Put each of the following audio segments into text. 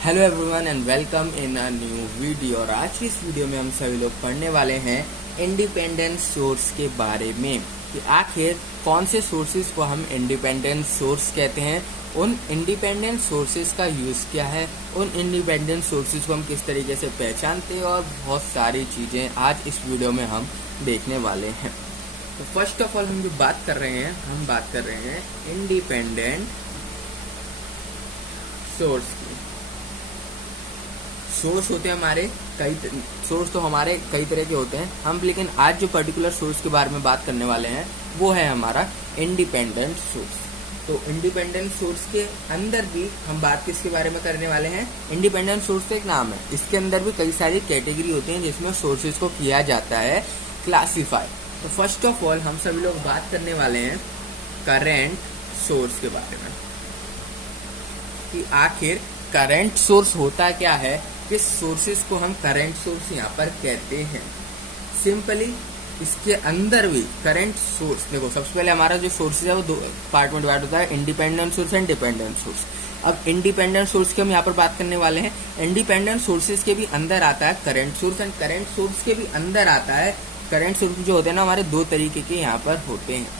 Hello everyone and welcome in a new video. और आज की इस वीडियो में हम सभी लोग पढ़ने वाले हैं इंडिपेंडेंट सोर्स के बारे में कि आखिर कौन से सोर्सेज को हम इंडिपेंडेंट सोर्स कहते हैं, उन इंडिपेंडेंट सोर्सेज का यूज़ क्या है, उन इंडिपेंडेंट सोर्सेज को हम किस तरीके से पहचानते हैं और बहुत सारी चीज़ें आज इस वीडियो में हम देखने वाले हैं। तो फर्स्ट ऑफ ऑल हम जो बात कर रहे हैं, हम बात कर रहे हैं इंडिपेंडेंट सोर्स की। सोर्स होते हैं हमारे सोर्स तो हमारे कई तरह के होते हैं हम, लेकिन आज जो पर्टिकुलर सोर्स के बारे में बात करने वाले हैं वो है हमारा इंडिपेंडेंट सोर्स। तो इंडिपेंडेंट सोर्स के अंदर भी हम बात किसके बारे में करने वाले हैं? इंडिपेंडेंट सोर्स तो एक नाम है, इसके अंदर भी कई सारी कैटेगरी होती हैं जिसमें सोर्सेज को किया जाता है क्लासीफाई। तो फर्स्ट ऑफ ऑल हम सभी लोग बात करने वाले हैं करेंट सोर्स के बारे में कि आखिर करंट सोर्स होता क्या है, किस सोर्सेज को हम करंट सोर्स यहाँ पर कहते हैं। सिंपली इसके अंदर भी करंट सोर्स, देखो सबसे पहले हमारा जो सोर्सेज है वो दो पार्ट में डिवाइड होता है, independent source and dependent source. अब इंडिपेंडेंट सोर्स की हम यहाँ पर बात करने वाले हैं। इंडिपेंडेंट सोर्सेज के भी अंदर आता है current source and current source के भी अंदर आता है करंट सोर्स जो होते हैं ना हमारे दो तरीके के यहाँ पर होते हैं।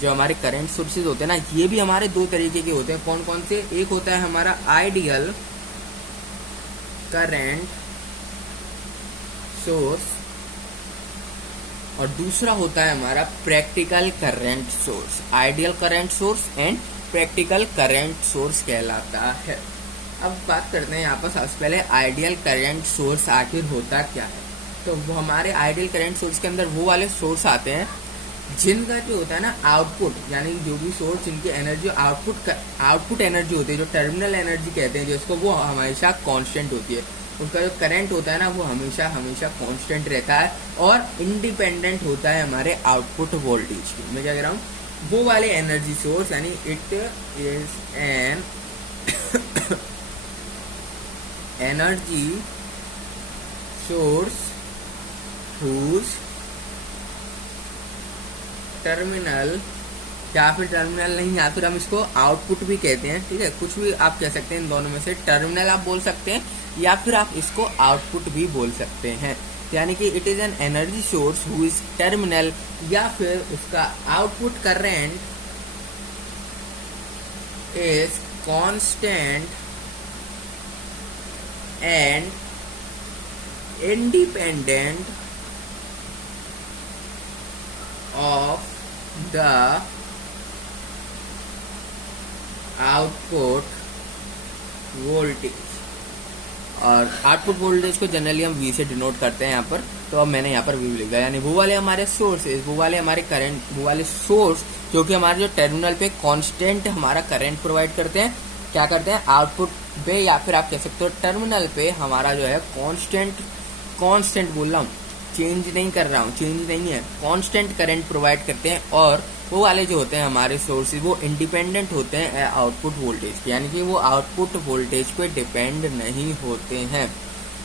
जो हमारे करंट सोर्सेज होते हैं ना ये भी हमारे दो तरीके के होते हैं। कौन कौन से? एक होता है हमारा आइडियल करंट सोर्स और दूसरा होता है हमारा practical current source. Ideal current source and practical current source कहलाता है। अब बात करते हैं यहाँ पर सबसे पहले आइडियल करंट सोर्स आखिर होता क्या है। तो वो हमारे आइडियल करंट सोर्स के अंदर वो वाले सोर्स आते हैं जिनका जो होता है ना आउटपुट, यानी जो भी सोर्स जिनकी एनर्जी आउटपुट एनर्जी होती है, जो टर्मिनल एनर्जी कहते हैं जिसको, वो हमेशा कांस्टेंट होती है। उसका जो करंट होता है ना वो हमेशा कांस्टेंट रहता है और इंडिपेंडेंट होता है हमारे आउटपुट वोल्टेज की। मैं क्या कह रहा हूँ, वो वाले एनर्जी सोर्स यानी it is an energy source whose terminal, या फिर टर्मिनल नहीं, या फिर हम इसको आउटपुट भी कहते हैं, ठीक है, कुछ भी आप कह सकते हैं इन दोनों में से। टर्मिनल आप बोल सकते हैं या फिर आप इसको आउटपुट भी बोल सकते हैं। यानी कि it is an energy source who is terminal, या फिर उसका output current is constant and independent of the output voltage। और आउटपुट वोल्टेज को जनरली हम V से डिनोट करते हैं यहाँ पर, तो अब मैंने यहाँ पर V लिखा, यानी वो वाले हमारे सोर्सेज, वो वाले हमारे करंट, वो वाले सोर्स जो कि हमारे जो टर्मिनल पे कांस्टेंट हमारा करंट प्रोवाइड करते हैं, क्या करते हैं आउटपुट पे, या फिर आप कह सकते हो टर्मिनल पे हमारा जो है कांस्टेंट बोल रहा हूँ, चेंज नहीं कर रहा हूँ, चेंज नहीं है, कांस्टेंट करंट प्रोवाइड करते हैं। और वो वाले जो होते हैं हमारे सोर्सेज वो इंडिपेंडेंट होते हैं आउटपुट वोल्टेज के, यानी कि वो आउटपुट वोल्टेज पे डिपेंड नहीं होते हैं।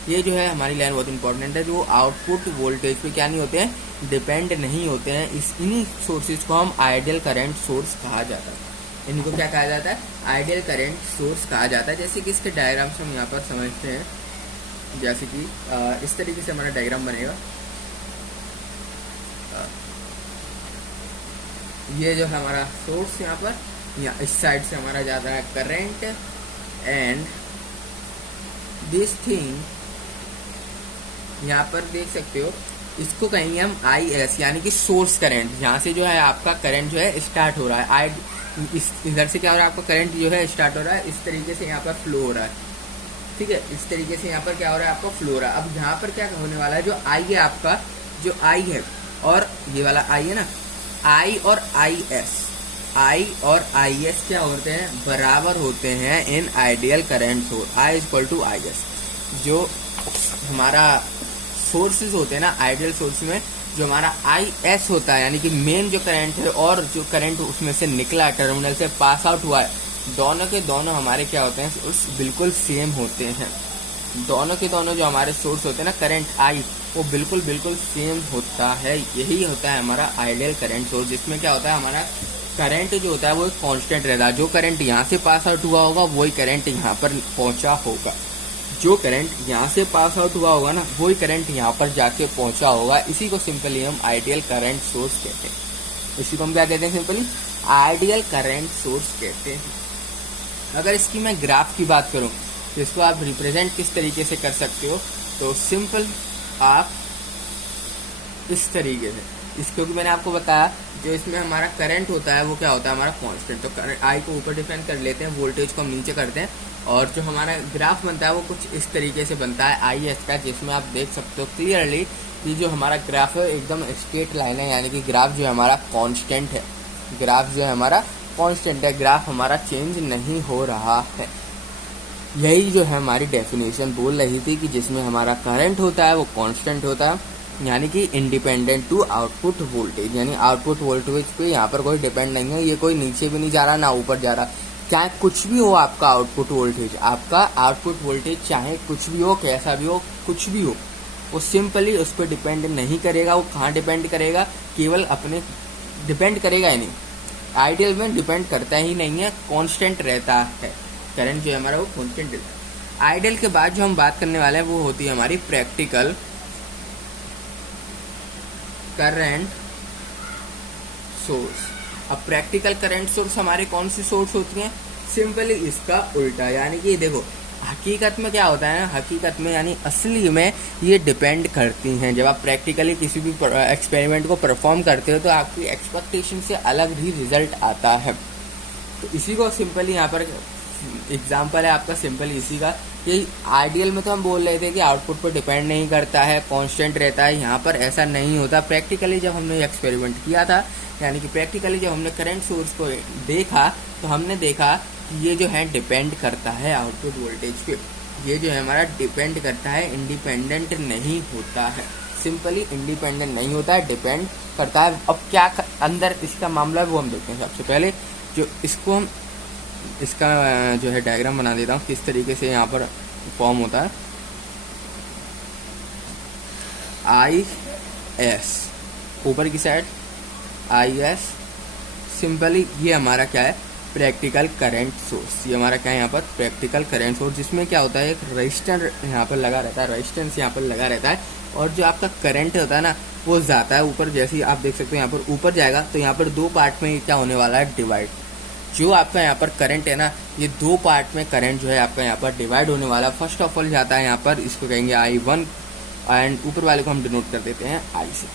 ये जो है हमारी लाइन बहुत इंपॉर्टेंट है, जो आउटपुट वोल्टेज पे क्या नहीं होते हैं, डिपेंड नहीं होते हैं। इन्हीं सोर्सेज को हम आइडियल करंट सोर्स कहा जाता है। इनको क्या कहा जाता है? आइडियल करंट सोर्स कहा जाता है। जैसे कि इसके डायग्राम्स हम यहाँ पर समझते हैं, जैसे कि इस तरीके से हमारा डायग्राम बनेगा। ये जो हमारा सोर्स यहाँ पर, यहाँ इस साइड से हमारा जाता है करंट एंड दिस थिंग यहाँ पर देख सकते हो, इसको कहेंगे हम IS, यानी कि सोर्स करंट। यहाँ से जो है आपका करंट जो है स्टार्ट हो रहा है, इधर से क्या हो रहा है, आपका करंट जो है स्टार्ट हो रहा है, इस तरीके से यहाँ पर फ्लो हो रहा है, ठीक है, इस तरीके से यहाँ पर क्या हो रहा है, आपका फ्लो हो रहा है। अब यहाँ पर क्या होने वाला है, जो I है आपका, जो I है और ये वाला I है ना, I और IS क्या होते हैं, बराबर होते हैं in ideal current source. I equal to IS। जो हमारा सोर्सेज होते हैं ना आइडियल सोर्स में, जो हमारा IS होता है यानी कि मेन जो करंट है और जो करंट उसमें से निकला टर्मिनल से पास आउट हुआ है, दोनों के दोनों हमारे क्या होते हैं, सोर्स बिल्कुल सेम होते हैं। दोनों के दोनों जो हमारे सोर्स होते हैं ना करंट I, वो बिल्कुल सेम होता है। यही होता है हमारा आइडियल करंट सोर्स, जिसमें क्या होता है हमारा करंट जो होता है वो कांस्टेंट रहता है। जो करंट यहाँ से पास आउट हुआ होगा वही करंट यहाँ पर पहुंचा होगा। जो करंट यहाँ से पास आउट हुआ होगा ना, वही करंट यहाँ पर जाके पहुंचा होगा। इसी को सिंपली हम आइडियल करंट सोर्स कहते हैं। इसी को हम क्या कहते हैं? सिंपली आइडियल करंट सोर्स कहते हैं। अगर इसकी मैं ग्राफ की बात करूं तो इसको आप रिप्रेजेंट किस तरीके से कर सकते हो? तो सिंपल आप इस तरीके से, इसको भी मैंने आपको बताया, जो इसमें हमारा करंट होता है वो क्या होता है? हमारा कांस्टेंट। तो करंट आई को ऊपर डिफाइन कर लेते हैं, वोल्टेज को हम नीचे करते हैं, और जो हमारा ग्राफ बनता है वो कुछ इस तरीके से बनता है आई एस का, जिसमें आप देख सकते हो क्लियरली कि जो हमारा ग्राफ है एकदम स्ट्रेट लाइन है, यानी कि ग्राफ जो है हमारा कांस्टेंट है। ग्राफ जो है हमारा कांस्टेंट है, ग्राफ हमारा चेंज नहीं हो रहा है। यही जो है हमारी डेफिनेशन बोल रही थी कि जिसमें हमारा करंट होता है वो कांस्टेंट होता है, यानी कि इंडिपेंडेंट टू आउटपुट वोल्टेज, यानी आउटपुट वोल्टेज पे यहाँ पर कोई डिपेंड नहीं है। ये कोई नीचे भी नहीं जा रहा ना ऊपर जा रहा, चाहे कुछ भी हो आपका आउटपुट वोल्टेज, आपका आउटपुट वोल्टेज चाहे कुछ भी हो, कैसा भी हो, कुछ भी हो, वो सिंपली उस पर डिपेंड नहीं करेगा। वो कहाँ डिपेंड करेगा? केवल अपने डिपेंड करेगा ही नहीं, आइडियल में डिपेंड करता ही नहीं है, कांस्टेंट रहता है। करंट जो है हमारा वो कांस्टेंट रहता है। आइडियल के बाद जो हम बात करने वाले हैं वो होती है हमारी प्रैक्टिकल करंट सोर्स। अब प्रैक्टिकल करंट सोर्स हमारे कौन सी सोर्स होती हैं? सिंपली इसका उल्टा, यानी कि देखो हकीकत में क्या होता है ना, हकीकत में यानी असली में ये डिपेंड करती हैं। जब आप प्रैक्टिकली किसी भी एक्सपेरिमेंट को परफॉर्म करते हो तो आपकी एक्सपेक्टेशन से अलग ही रिजल्ट आता है। तो इसी को सिंपली यहाँ पर एग्जाम्पल है आपका सिंपल इसी का, कि आइडियल में तो हम बोल रहे थे कि आउटपुट पर डिपेंड नहीं करता है, कांस्टेंट रहता है। यहाँ पर ऐसा नहीं होता। प्रैक्टिकली जब हमने एक्सपेरिमेंट किया था, यानी कि प्रैक्टिकली जब हमने करंट सोर्स को देखा, तो हमने देखा कि ये जो है डिपेंड करता है आउटपुट वोल्टेज पे। ये जो है हमारा डिपेंड करता है, इंडिपेंडेंट नहीं होता है। सिंपली इंडिपेंडेंट नहीं होता है, डिपेंड करता है। अब क्या अंदर इसका मामला है वो हम देखते हैं। सबसे पहले जो इसको हम इसका जो है डायग्राम बना देता हूँ, किस तरीके से यहाँ पर फॉर्म होता है। आई एस ऊपर की साइड, आई एस सिंपली ये हमारा क्या है? Practical current source. ये हमारा क्या है यहाँ पर? प्रैक्टिकल करंट सोर्स, जिसमें क्या होता है एक रजिस्टर यहाँ पर लगा रहता है, रेजिस्टेंस यहाँ पर लगा रहता है, और जो आपका करंट होता है ना वो जाता है ऊपर। जैसे ही आप देख सकते हो यहाँ पर ऊपर जाएगा तो यहाँ पर दो पार्ट में क्या होने वाला है? डिवाइड। जो आपका यहाँ पर करंट है ना, ये दो पार्ट में करंट जो है आपका यहाँ पर डिवाइड होने वाला है। फर्स्ट ऑफ ऑल जाता है यहाँ पर, इसको कहेंगे I1, एंड ऊपर वाले को हम डिनोट कर देते हैं I से।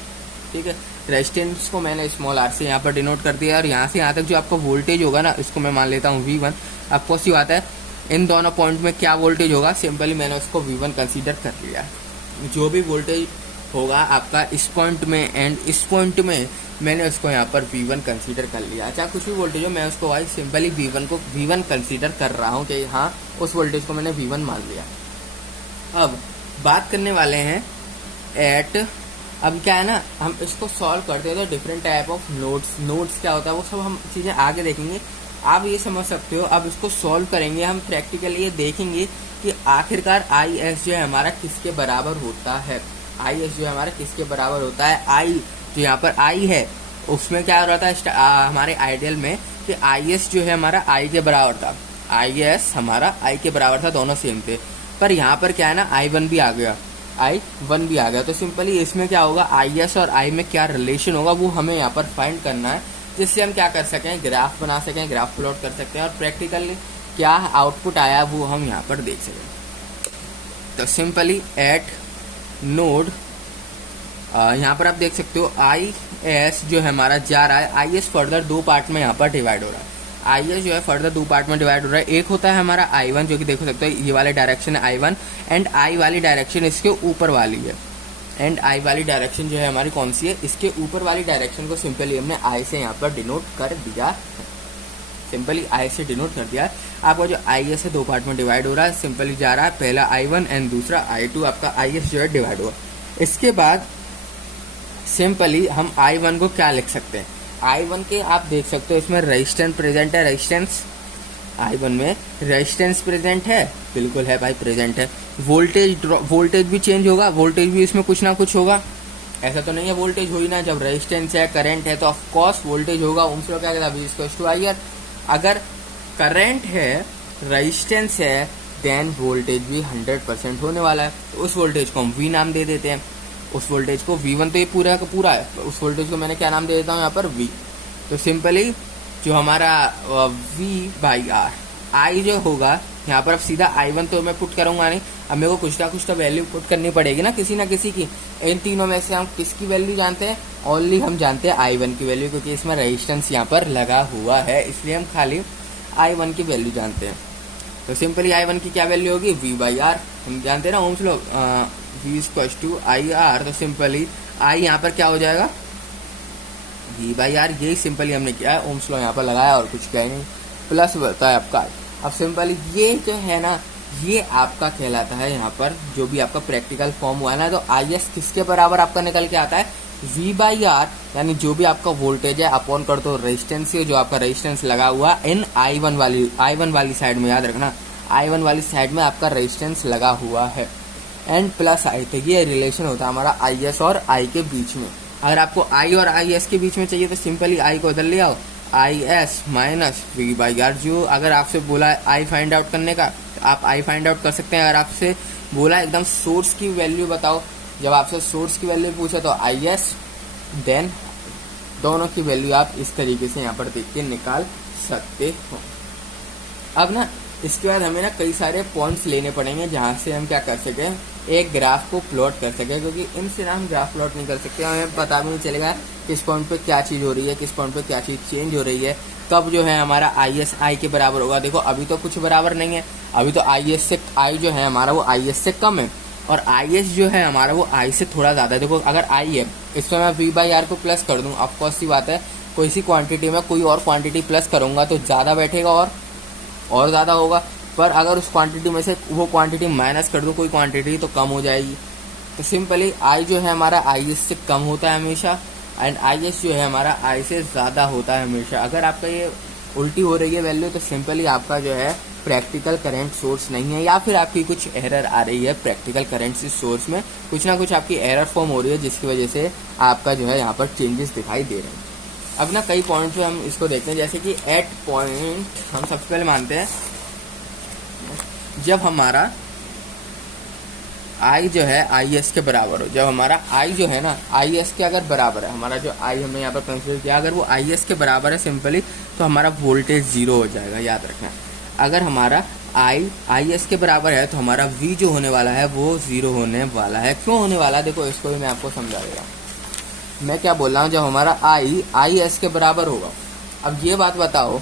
ठीक है, रेजिस्टेंस को मैंने स्मॉल r से यहाँ पर डिनोट कर दिया, और यहाँ से यहाँ तक जो आपका वोल्टेज होगा ना, इसको मैं मान लेता हूँ V1। आपको सी बात है इन दोनों पॉइंट में क्या वोल्टेज होगा? सिंपली मैंने उसको V1 कंसीडर कर लिया। जो भी वोल्टेज होगा आपका इस पॉइंट में एंड इस पॉइंट में, मैंने उसको यहाँ पर V1 कंसीडर कर लिया। चाहे कुछ भी वोल्टेज हो, मैं उसको भाई सिंपली V1 कंसीडर कर रहा हूँ कि हाँ उस वोल्टेज को मैंने V1 मान लिया। अब बात करने वाले हैं एट, अब क्या है ना, हम इसको सॉल्व करते हैं तो डिफरेंट टाइप ऑफ नोड्स क्या होता है वो सब हम चीज़ें आगे देखेंगे। आप ये समझ सकते हो। अब इसको सॉल्व करेंगे हम, प्रैक्टिकली ये देखेंगे कि आखिरकार आई एस जो है हमारा किसके बराबर होता है। आई एस जो है हमारा किसके बराबर होता है? आई जो यहाँ पर आई है उसमें क्या हो रहा था हमारे आइडियल में कि आई एस जो है हमारा आई के बराबर था। आई एस हमारा आई के बराबर था, दोनों सेम थे। पर यहाँ पर क्या है ना, I1 भी आ गया, I1 भी आ गया। तो सिंपली इसमें क्या होगा, आई एस और आई में क्या रिलेशन होगा वो हमें यहाँ पर फाइंड करना है, जिससे हम क्या कर सकें? ग्राफ बना सकें, ग्राफ प्लॉट कर सकते हैं, और प्रैक्टिकली क्या आउटपुट आया वो हम यहाँ पर देख सकें। तो सिंपली एट नोड यहाँ पर आप देख सकते हो आई एस जो है हमारा जा रहा है, आई एस फर्दर दो पार्ट में यहाँ पर डिवाइड हो रहा है। आई एस जो है फर्दर दो पार्ट में डिवाइड हो रहा है। एक होता है हमारा I1 जो कि देखो सकते हो ये वाले डायरेक्शन है I1, एंड I वाली डायरेक्शन इसके ऊपर वाली है, एंड I वाली डायरेक्शन जो है हमारी कौन सी है? इसके ऊपर वाली डायरेक्शन को सिंपली हमने I से यहाँ पर डिनोट कर दिया, सिंपली I से डिनोट कर दिया। आपका जो आई एस है दो पार्ट में डिवाइड हो रहा है, सिंपली जा रहा है पहला I1 एंड दूसरा I2, आपका आई एस जो है डिवाइड हुआ। इसके बाद सिंपली हम I1 को क्या लिख सकते हैं? I1 के आप देख सकते हो इसमें रेजिस्टेंस प्रेजेंट है, रेजिस्टेंस I1 में रेजिस्टेंस प्रेजेंट है, बिल्कुल है भाई प्रेजेंट है। वोल्टेज भी चेंज होगा, वोल्टेज भी इसमें कुछ ना कुछ होगा, ऐसा तो नहीं है वोल्टेज हो ही ना। जब रेजिस्टेंस है, करंट है, तो ऑफ कोर्स वोल्टेज होगा। ओम्स लॉ क्या कहता है? V = IR। अगर करंट है, रेजिस्टेंस है, देन वोल्टेज भी 100% होने वाला है। तो उस वोल्टेज को हम V नाम दे देते हैं। उस वोल्टेज को V1 तो ये पूरा का पूरा है, तो उस वोल्टेज को मैंने क्या नाम दे देता हूँ यहाँ पर V। तो सिंपली जो हमारा V/R I जो होगा यहाँ पर, अब सीधा I1 तो मैं पुट करूंगा नहीं, अब मेरे को कुछ ना कुछ तो वैल्यू पुट करनी पड़ेगी ना किसी की। इन तीनों में से हम किसकी वैल्यू जानते हैं? ओनली हम जानते हैं I1 की वैल्यू, क्योंकि इसमें रेजिस्टेंस यहाँ पर लगा हुआ है, इसलिए हम खाली I1 की वैल्यू जानते हैं। तो सिंपली I1 की क्या वैल्यू होगी? V/R। हम जानते हैं ना ओम्स लॉ, V/IR। तो सिंपली I यहाँ पर क्या हो जाएगा? V/R। यही सिंपली हमने किया है, ओम्स लॉ यहाँ पर लगाया और कुछ किया ही नहीं, प्लस होता है आपका। अब सिंपली ये जो है ना, ये आपका कहलाता है यहाँ पर जो भी आपका प्रैक्टिकल फॉर्म हुआ है ना, तो IS किसके बराबर आपका निकल के आता है? V/R, यानी जो भी आपका वोल्टेज है अपॉन कर दो रेजिस्टेंस से, जो आपका रेजिस्टेंस लगा हुआ इन I1 वाली साइड में, याद रखना I1 वाली साइड में आपका रेजिस्टेंस लगा हुआ है, एंड प्लस I। तो ये रिलेशन होता है हमारा IS और I के बीच में। अगर आपको I और IS के बीच में चाहिए तो सिंपली I को इधर ले आओ, IS माइनस V/R। जो अगर आपसे बोला है I फाइंड आउट करने का, तो आप I फाइंड आउट कर सकते हैं। अगर आपसे बोला एकदम सोर्स की वैल्यू बताओ, जब आपसे सोर्स की वैल्यू पूछा तो IS, देन दोनों की वैल्यू आप इस तरीके से यहाँ पर देख के निकाल सकते हो। अब ना इसके बाद हमें ना कई सारे पॉइंट्स लेने पड़ेंगे जहाँ से हम क्या कर सकें, एक ग्राफ को प्लॉट कर सकें, क्योंकि इनसे ना हम ग्राफ प्लॉट नहीं कर सकते, हमें पता भी नहीं चलेगा किस पॉइंट पे क्या चीज़ हो रही है, किस पॉइंट पे क्या चीज़ चेंज हो रही है, कब जो है हमारा IS I के बराबर होगा। देखो अभी तो कुछ बराबर नहीं है, अभी तो I जो है हमारा वो IS से कम है, और IS जो है हमारा वो I से थोड़ा ज़्यादा है। देखो अगर I है, इसमें मैं V/R को प्लस कर दूँ, ऑफकोर्स सी बात है, कोई सी क्वांटिटी में कोई और क्वांटिटी प्लस करूँगा तो ज़्यादा बैठेगा और ज़्यादा होगा, पर अगर उस क्वांटिटी में से वो क्वांटिटी माइनस कर दूँ कोई क्वांटिटी, तो कम हो जाएगी। तो सिंपली I जो है हमारा IS से कम होता है हमेशा, एंड IS जो है हमारा I से ज़्यादा होता है हमेशा। अगर आपका ये उल्टी हो रही है वैल्यू, तो सिंपली आपका जो है प्रैक्टिकल करंट सोर्स नहीं है, या फिर आपकी कुछ एरर आ रही है प्रैक्टिकल करंट सोर्स में, कुछ ना कुछ आपकी एरर फॉर्म हो रही है, जिसकी वजह से आपका जो है यहाँ पर चेंजेस दिखाई दे रहे हैं। अब ना कई पॉइंट पे हम इसको देखते हैं, जैसे कि एट पॉइंट हम सबसे पहले मानते हैं जब हमारा I जो है IS के बराबर हो, जब हमारा I जो है ना IS के अगर बराबर है, हमारा जो I हमने यहाँ पर कंसीडर किया, अगर वो IS के बराबर है सिंपली, तो हमारा वोल्टेज 0 हो जाएगा, याद रखना। अगर हमारा I IS के बराबर है तो हमारा V जो होने वाला है वो 0 होने वाला है। क्यों होने वाला है, देखो इसको भी मैं आपको समझा देगा। मैं क्या बोल रहा हूँ, जब हमारा I IS के बराबर होगा, अब ये बात बताओ,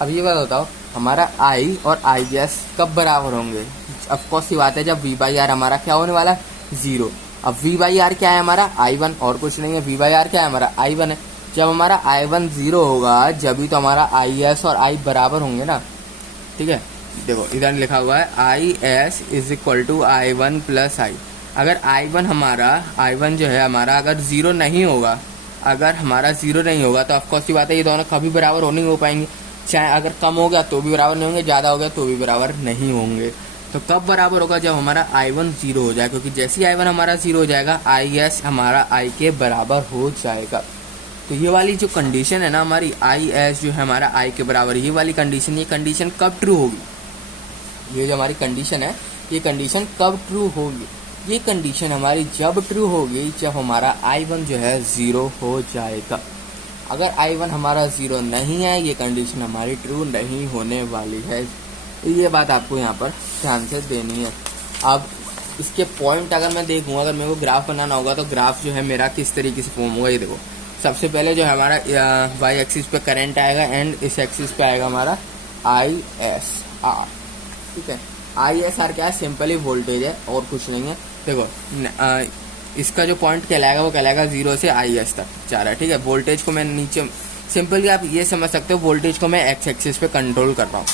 अब ये बात बताओ हमारा I और IS कब बराबर होंगे? ऑफकोर्स ये बात है जब V/R हमारा क्या होने वाला है? 0। अब V/R क्या है हमारा? I1, और कुछ नहीं है। V/R क्या है हमारा? I1 है। जब हमारा I1 0 होगा, जब भी तो हमारा IS और I बराबर होंगे ना, ठीक है। देखो इधर लिखा हुआ है IS is equal to I1 plus I। अगर I1 जो है हमारा अगर 0 नहीं होगा, अगर हमारा 0 नहीं होगा, तो ऑफकोर्स की बात है ये दोनों कभी बराबर हो नहीं हो पाएंगे। चाहे अगर कम हो गया तो भी बराबर नहीं होंगे, ज़्यादा हो गया तो भी बराबर नहीं होंगे। तो कब बराबर होगा? जब हमारा I1 0 हो जाए, क्योंकि जैसे ही I1 हमारा 0 हो जाएगा, IS हमारा I के बराबर हो जाएगा। तो ये वाली जो कंडीशन है ना हमारी, IS जो है हमारा I के बराबर, ये वाली कंडीशन, ये कंडीशन कब ट्रू होगी? ये जो हमारी कंडीशन है, ये कंडीशन कब ट्रू होगी? ये कंडीशन हमारी जब ट्रू होगी जब हमारा I1 जो है 0 हो जाएगा। अगर I1 हमारा 0 नहीं है, ये कंडीशन हमारी ट्रू नहीं होने वाली है। तो ये बात आपको यहाँ पर ध्यान से देनी है। अब इसके पॉइंट अगर मैं देखूँ, अगर मेरे को ग्राफ बनाना होगा, तो ग्राफ जो है मेरा किस तरीके से फॉर्म होगा, ये देखो। सबसे पहले जो हमारा y एक्सिस पे करंट आएगा, एंड इस एक्सिस पे आएगा हमारा ISR, ठीक है। ISR क्या है? सिंपली वोल्टेज है और कुछ नहीं है। देखो इसका जो पॉइंट कहलाएगा वो कहलाएगा 0 से IS तक जा रहा है, ठीक है। वोल्टेज को मैं नीचे, सिंपली आप ये समझ सकते हो, वोल्टेज को मैं एक्स एक्सिस पे कंट्रोल कर रहा हूँ,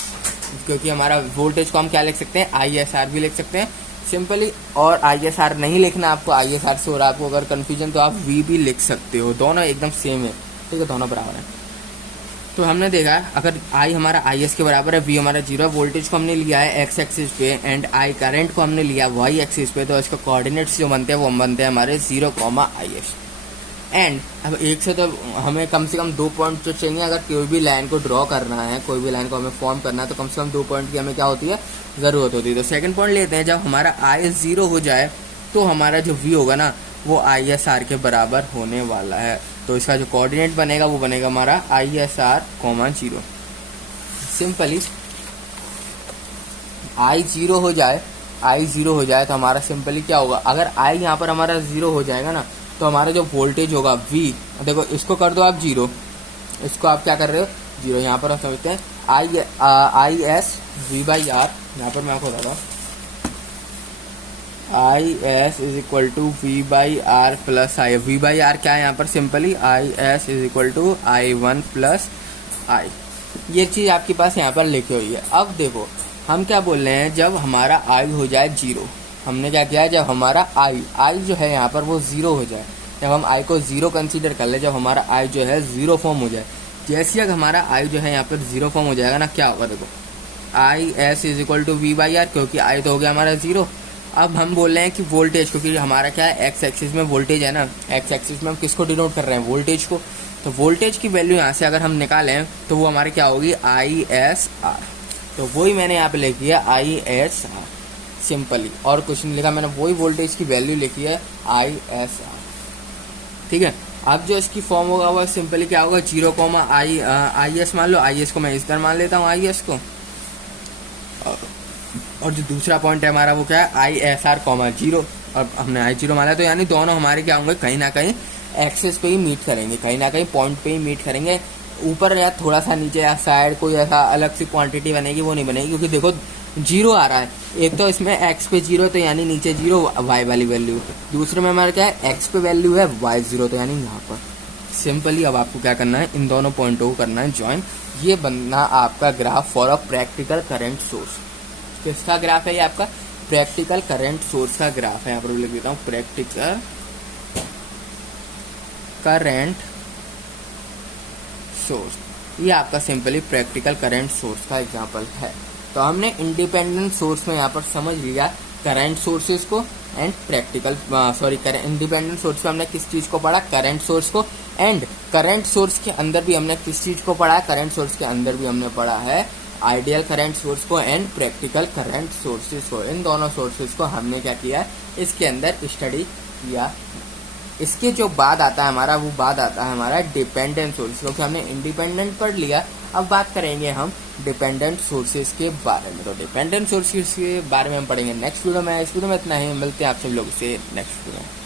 क्योंकि हमारा वोल्टेज को हम क्या लिख सकते हैं? ISR भी लिख सकते हैं सिंपली। और ISR नहीं लिखना आपको, ISR से, और आपको अगर कन्फ्यूजन तो आप V भी लिख सकते हो, दोनों एकदम सेम है, ठीक है, दोनों बराबर है। तो हमने देखा अगर I हमारा IS के बराबर है, V हमारा 0, वोल्टेज को हमने लिया है एक्स एक्सिस पे, एंड I करंट को हमने लिया Y एक्सिस पे, तो इसका कोऑर्डिनेट्स जो बनते हैं वो हम बनते हैं हमारे 0, IS। एंड अब एक से तो हमें कम से कम 2 पॉइंट तो चाहिए। अगर कोई भी लाइन को ड्रॉ करना है, कोई भी लाइन को हमें फॉर्म करना है, तो कम से कम 2 पॉइंट की हमें क्या होती है, जरूरत होती है। तो सेकंड पॉइंट लेते हैं, जब हमारा आई 0 हो जाए तो हमारा जो वी होगा ना वो ISR के बराबर होने वाला है। तो इसका जो कोऑर्डिनेट बनेगा वो बनेगा हमारा ISR, 0। सिंपली आई 0 हो जाए तो हमारा सिंपली क्या होगा, अगर आई यहाँ पर हमारा 0 हो जाएगा ना तो हमारा जो वोल्टेज होगा V, देखो इसको कर दो आप 0, इसको आप क्या कर रहे हो 0, यहाँ पर हम समझते हैं IS V/R। यहाँ पर मैं आपको बता रहा हूँ IS is equal to V/R plus I। V/R क्या है यहाँ पर, simply IS is equal to I1 plus I। ये चीज आपके पास यहाँ पर लिखी हुई है। अब देखो हम क्या बोल रहे हैं, जब हमारा I हो जाए 0, हमने क्या किया है, जब हमारा I जो है यहाँ पर वो 0 हो जाए, जब हम I को 0 कंसीडर कर ले, जब हमारा I जो है 0 फॉर्म हो जाए, जैसे अगर हमारा I जो है यहाँ पर 0 फॉर्म हो जाएगा ना, क्या होगा देखो IS is equal to V/R, क्योंकि I तो हो गया हमारा 0। अब हम बोल रहे हैं कि वोल्टेज, क्योंकि हमारा क्या है एक्स एक्सिस में वोल्टेज है ना, एक्स एक्सिस में हम किसको डिनोट कर रहे हैं, वोल्टेज को। तो वोल्टेज की वैल्यू यहाँ से अगर हम निकालें तो वो हमारे क्या होगी ISR। तो वही मैंने यहाँ पे लिखी है ISR सिंपली, और कुछ नहीं लिखा मैंने, वही वोल्टेज की वैल्यू लिखी है ISR। ठीक है, अब जो इसकी फॉर्म होगा वो सिंपली क्या होगा 0, IS मान लो, IS को मैं इस तरह मान लेता हूँ IS को, और जो दूसरा पॉइंट है हमारा वो क्या है ISR, 0। और हमने I0 माना, तो यानी दोनों हमारे क्या होंगे, कहीं ना कहीं एक्सेस पे ही मीट करेंगे, कहीं ना कहीं पॉइंट पे ही मीट करेंगे। ऊपर या थोड़ा सा नीचे या साइड कोई ऐसा अलग सी क्वांटिटी बनेगी वो नहीं बनेगी, क्योंकि देखो 0 आ रहा है, एक तो इसमें x पे 0 तो यानी नीचे 0 y वाली वैल्यू, दूसरे में हमारा क्या है x पे वैल्यू है y 0 तो यानी यहाँ पर। सिंपली अब आपको क्या करना है, इन दोनों पॉइंटों को करना है ज्वाइन। ये बनना आपका graph for a practical current source. किसका ग्राफ है ये, आपका प्रैक्टिकल करंट सोर्स का ग्राफ है। यहाँ पर लिख देता हूँ प्रैक्टिकल करंट सोर्स, ये आपका सिंपली प्रैक्टिकल करंट सोर्स का एग्जांपल है। तो हमने इंडिपेंडेंट सोर्स में यहाँ पर समझ लिया करंट सोर्सेज को एंड प्रैक्टिकल इंडिपेंडेंट सोर्स में हमने किस चीज को पढ़ा, करंट सोर्स को, एंड करंट सोर्स के अंदर भी हमने किस चीज को पढ़ा, करंट सोर्स के अंदर भी हमने पढ़ा है आइडियल करंट सोर्स को एंड प्रैक्टिकल करंट सोर्सेज को। इन दोनों सोर्सेज को हमने क्या किया है, इसके अंदर स्टडी किया। इसके जो बाद आता है हमारा, वो बाद आता है हमारा डिपेंडेंट सोर्स, क्योंकि हमने इंडिपेंडेंट पढ़ लिया। अब बात करेंगे हम डिपेंडेंट सोर्सेज के बारे में। तो डिपेंडेंट सोर्सेज के बारे में हम पढ़ेंगे नेक्स्ट वीडियो में। इस वीडियो में इतना ही, मिलते हैं आप सभी लोगों से नेक्स्ट वीडियो में।